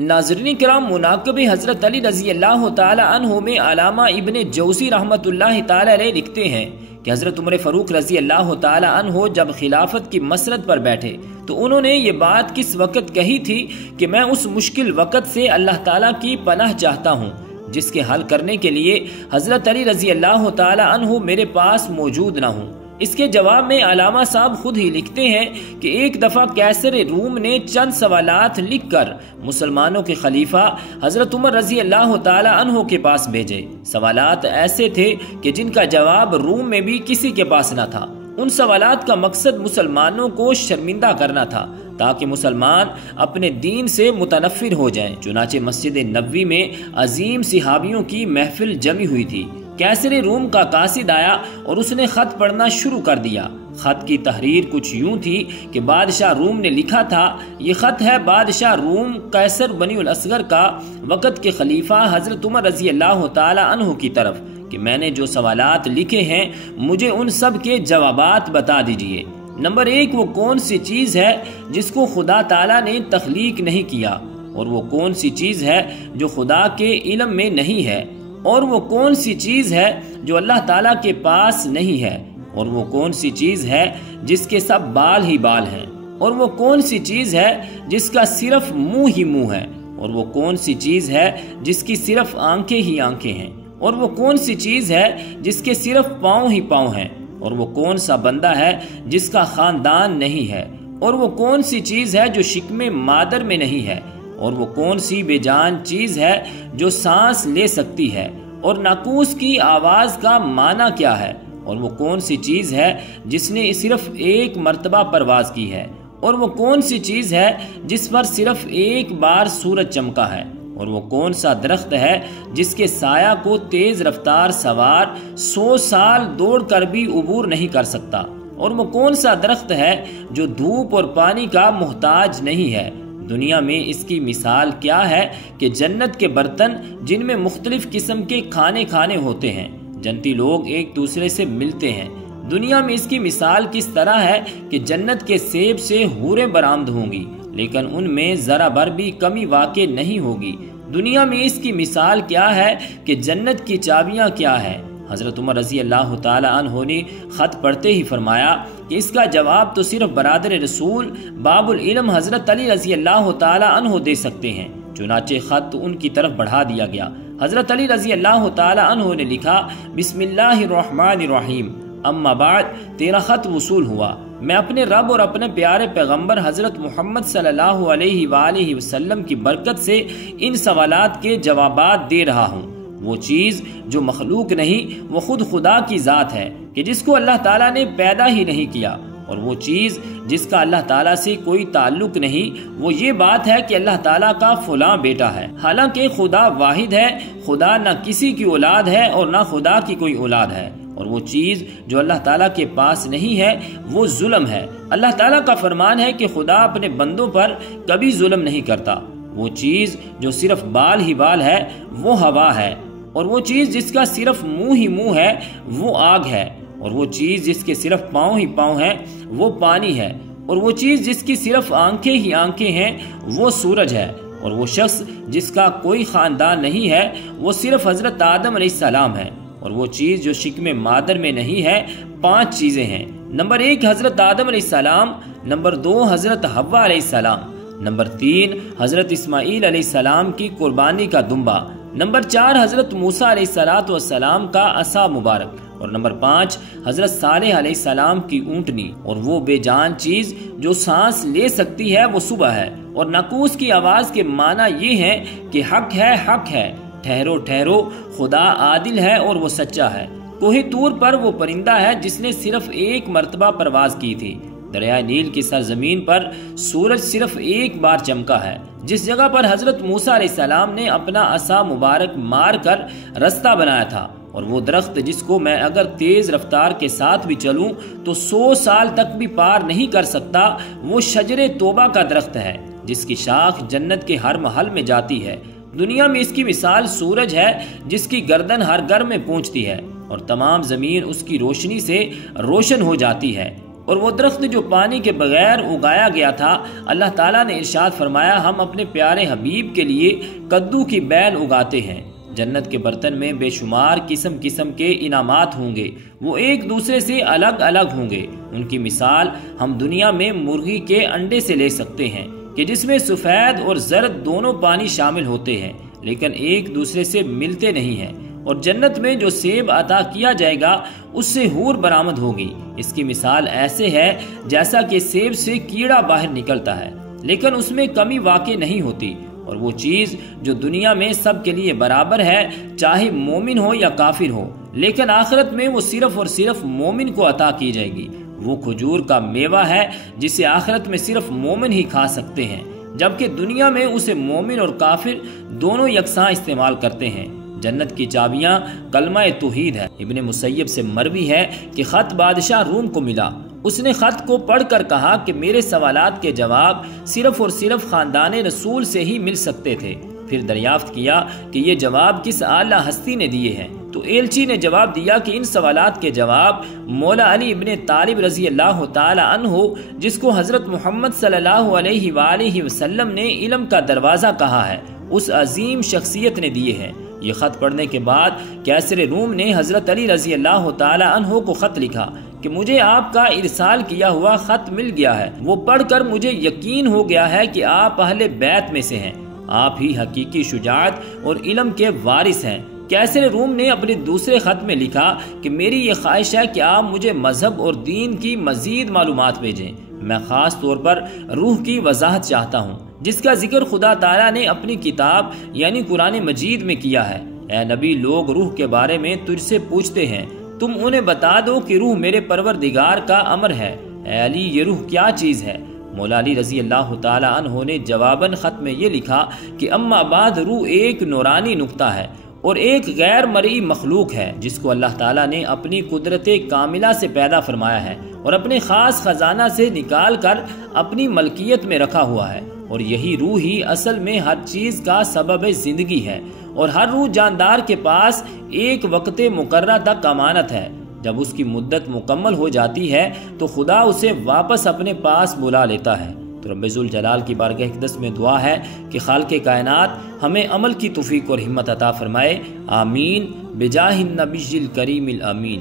ناظرین کرام، مناقب حضرت علی رضی اللہ تعالی عنہ میں علامہ ابن جوزی رحمۃ اللہ تعالی علیہ لکھتے ہیں کہ حضرت عمر فاروق رضی اللہ تعالی عنہ جب خلافت کی مسرت پر بیٹھے تو انہوں نے یہ بات کس وقت کہی تھی کہ میں اس مشکل وقت سے اللہ تعالیٰ کی پناہ چاہتا ہوں جس کے حل کرنے کے لیے حضرت علی رضی اللہ تعالی عنہ میرے پاس موجود نہ ہوں۔ اس کے جواب میں علامہ صاحب خود ہی لکھتے ہیں کہ ایک دفعہ قیصر روم نے چند سوالات لکھ کر مسلمانوں کے خلیفہ حضرت عمر رضی اللہ تعالی عنہ کے پاس بھیجے۔ سوالات ایسے تھے کہ جن کا جواب روم میں بھی کسی کے پاس نہ تھا۔ ان سوالات کا مقصد مسلمانوں کو شرمندہ کرنا تھا تاکہ مسلمان اپنے دین سے متنفر ہو جائیں۔ چنانچہ مسجد نبوی میں عظیم صحابیوں کی محفل جمی ہوئی تھی۔ قیصر روم کا قاصد آیا اور اس نے خط پڑھنا شروع کر دیا۔ خط کی تحریر کچھ یوں تھی کہ بادشاہ روم نے لکھا تھا، یہ خط ہے بادشاہ روم قیصر بنی الاصغر کا وقت کے خلیفہ حضرت عمر رضی اللہ تعالی عنہ کی طرف کہ میں نے جو سوالات لکھے ہیں مجھے ان سب کے جوابات بتا دیجئے۔ نمبر 1، وہ کون سی چیز ہے جس کو خدا تعالیٰ نے تخلیق نہیں کیا، اور وہ کون سی چیز ہے جو خدا کے علم میں نہیں ہے، اور وہ کون سی چیز ہے جو اللہ تعالیٰ کے پاس نہیں ہے، اور وہ کون سی چیز ہے جس کے سب بال ہی بال ہیں، اور وہ کون سی چیز ہے جس کا صرف منہ ہی منہ ہے، اور وہ کون سی چیز ہے جس کی صرف آنکھیں ہی آنکھیں ہیں، اور وہ کون سی چیز ہے جس کے صرف پاؤں ہی پاؤں ہیں، اور وہ کون سا بندہ ہے جس کا خاندان نہیں ہے، اور وہ کون سی چیز ہے جو شکم مادر میں نہیں ہے، اور وہ کون سی بے جان چیز ہے جو سانس لے سکتی ہے، اور ناقوس کی آواز کا معنی کیا ہے، اور وہ کون سی چیز ہے جس نے صرف ایک مرتبہ پرواز کی ہے، اور وہ کون سی چیز ہے جس پر صرف ایک بار سورج چمکا ہے، اور وہ کون سا درخت ہے جس کے سایہ کو تیز رفتار سوار 100 سال دوڑ کر بھی عبور نہیں کر سکتا، اور وہ کون سا درخت ہے جو دھوپ اور پانی کا محتاج نہیں ہے۔ دنیا میں اس کی مثال کیا ہے کہ جنت کے برتن جن میں مختلف قسم کے کھانے ہوتے ہیں، جنتی لوگ ایک دوسرے سے ملتے ہیں۔ دنیا میں اس کی مثال کس طرح ہے کہ جنت کے سیب سے حوریں برآمد ہوں گی لیکن ان میں ذرا بھر بھی کمی واقع نہیں ہوگی۔ دنیا میں اس کی مثال کیا ہے کہ جنت کی چابیاں کیا ہے۔ حضرت عمر رضی اللہ تعالی عنہ نے خط پڑھتے ہی فرمایا کہ اس کا جواب تو صرف برادر رسول باب العلم حضرت علی رضی اللہ تعالی عنہ دے سکتے ہیں۔ چنانچہ خط ان کی طرف بڑھا دیا گیا۔ حضرت علی رضی اللہ تعالی عنہ نے لکھا، بسم اللہ الرحمن الرحیم، اما بعد، تیرا خط وصول ہوا۔ میں اپنے رب اور اپنے پیارے پیغمبر حضرت محمد صلی اللہ علیہ وآلہ وسلم کی برکت سے ان سوالات کے جوابات دے رہا ہوں۔ وہ چیز جو مخلوق نہیں وہ خود خدا کی ذات ہے کہ جس کو اللہ تعالیٰ نے پیدا ہی نہیں کیا، اور وہ چیز جس کا اللہ تعالیٰ سے کوئی تعلق نہیں وہ یہ بات ہے کہ اللہ تعالیٰ کا فلاں بیٹا ہے، حالانکہ خدا واحد ہے، خدا نہ کسی کی اولاد ہے اور نہ خدا کی کوئی اولاد ہے، اور وہ چیز جو اللہ تعالیٰ کے پاس نہیں ہے وہ ظلم ہے۔ اللہ تعالیٰ کا فرمان ہے کہ خدا اپنے بندوں پر کبھی ظلم نہیں کرتا۔ وہ چیز جو صرف بال ہی بال ہے وہ ہوا ہے، اور وہ چیز جس کا صرف منہ ہی منہ ہے وہ آگ ہے، اور وہ چیز جس کے صرف پاؤں ہی پاؤں ہیں وہ پانی ہے، اور وہ چیز جس کی صرف آنکھیں ہی آنکھیں ہیں وہ سورج ہے، اور وہ شخص جس کا کوئی خاندان نہیں ہے وہ صرف حضرت آدم علیہ السلام ہے، اور وہ چیز جو شکم مادر میں نہیں ہے 5 چیزیں ہیں۔ نمبر 1، حضرت آدم علیہ السلام۔ نمبر 2، حضرت حوا علیہ السلام۔ نمبر 3، حضرت اسماعیل علیہ السلام کی قربانی کا دمبا۔ نمبر 4، حضرت موسیٰ علیہ السلام کا عصا مبارک۔ اور نمبر 5، حضرت صالح علیہ السلام کی اونٹنی۔ اور وہ بے جان چیز جو سانس لے سکتی ہے وہ صبح ہے، اور ناقوس کی آواز کے معنی یہ ہے کہ حق ہے، حق ہے، ٹھہرو ٹھہرو، خدا عادل ہے اور وہ سچا ہے۔ کوہ طور پر وہ پرندہ ہے جس نے صرف ایک مرتبہ پرواز کی تھی۔ دریائے نیل کی سرزمین پر سورج صرف ایک بار چمکا ہے۔ جس جگہ پر حضرت موسیٰ علیہ السلام نے اپنا عصا مبارک مار کر رستہ بنایا تھا، اور وہ درخت جس کو میں اگر تیز رفتار کے ساتھ بھی چلوں تو 100 سال تک بھی پار نہیں کر سکتا، وہ شجر توبہ کا درخت ہے جس کی شاخ جنت کے ہر محل میں جاتی ہے۔ دنیا میں اس کی مثال سورج ہے جس کی گردن ہر گھر میں پہنچتی ہے اور تمام زمین اس کی روشنی سے روشن ہو جاتی ہے، اور وہ درخت جو پانی کے بغیر اگایا گیا تھا، اللہ تعالیٰ نے ارشاد فرمایا ہم اپنے پیارے حبیب کے لیے کدو کی بیل اگاتے ہیں۔ جنت کے برتن میں بے شمار قسم قسم کے انعامات ہوں گے، وہ ایک دوسرے سے الگ الگ ہوں گے۔ ان کی مثال ہم دنیا میں مرغی کے انڈے سے لے سکتے ہیں کہ جس میں سفید اور زرد دونوں پانی شامل ہوتے ہیں لیکن ایک دوسرے سے ملتے نہیں ہیں۔ اور جنت میں جو سیب عطا کیا جائے گا اس سے حور برآمد ہوگی، اس کی مثال ایسے ہے جیسا کہ سیب سے کیڑا باہر نکلتا ہے لیکن اس میں کمی واقع نہیں ہوتی۔ اور وہ چیز جو دنیا میں سب کے لیے برابر ہے، چاہے مومن ہو یا کافر ہو، لیکن آخرت میں وہ صرف اور صرف مومن کو عطا کی جائے گی۔ وہ کھجور کا میوہ ہے جسے آخرت میں صرف مومن ہی کھا سکتے ہیں، جبکہ دنیا میں اسے مومن اور کافر دونوں یکساں استعمال کرتے ہیں۔ جنت کی چابیاں کلمہ توحید ہے۔ ابن مسیب سے مروی ہے کہ خط بادشاہ روم کو ملا، اس نے خط کو پڑھ کر کہا کہ میرے سوالات کے جواب صرف اور صرف خاندان رسول سے ہی مل سکتے تھے۔ پھر دریافت کیا کہ یہ جواب کس اعلیٰ ہستی نے دیے ہیں، تو ایلچی نے جواب دیا کہ ان سوالات کے جواب مولا علی ابن طالب رضی اللہ تعالی عنہ، جس کو حضرت محمد صلی اللہ علیہ وآلہ وسلم نے علم کا دروازہ کہا ہے، اس عظیم شخصیت نے دیے ہیں۔ یہ خط پڑھنے کے بعد کیسر روم نے حضرت علی رضی اللہ تعالی عنہ کو خط لکھا کہ مجھے آپ کا ارسال کیا ہوا خط مل گیا ہے، وہ پڑھ کر مجھے یقین ہو گیا ہے کہ آپ اہل بیت میں سے ہیں، آپ ہی حقیقی شجاعت اور علم کے وارث ہیں۔ کیسر روم نے اپنے دوسرے خط میں لکھا کہ میری یہ خواہش ہے کہ آپ مجھے مذہب اور دین کی مزید معلومات بھیجیں، میں خاص طور پر روح کی وضاحت چاہتا ہوں جس کا ذکر خدا تعالیٰ نے اپنی کتاب یعنی قرآن مجید میں کیا ہے۔ اے نبی، لوگ روح کے بارے میں تجھ سے پوچھتے ہیں، تم انہیں بتا دو کہ روح میرے پروردگار کا امر ہے۔ اے علی، یہ روح کیا چیز ہے؟ مولا علی رضی اللہ تعالی عنہ نے جواباً خط میں یہ لکھا کہ اما بعد، روح ایک نورانی نقطہ ہے اور ایک غیر مرئی مخلوق ہے جس کو اللہ تعالیٰ نے اپنی قدرت کاملہ سے پیدا فرمایا ہے اور اپنے خاص خزانہ سے نکال کر اپنی ملکیت میں رکھا ہوا ہے، اور یہی روح ہی اصل میں ہر چیز کا سبب زندگی ہے، اور ہر روح جاندار کے پاس ایک وقت مقررہ تک امانت ہے۔ جب اس کی مدت مکمل ہو جاتی ہے تو خدا اسے واپس اپنے پاس بلا لیتا ہے۔ تو رب ذوالجلال کی بارگاہ اقدس میں دعا ہے کہ خالق کائنات ہمیں عمل کی توفیق اور ہمت عطا فرمائے، آمین، بجاہ النبی الکریم الامین۔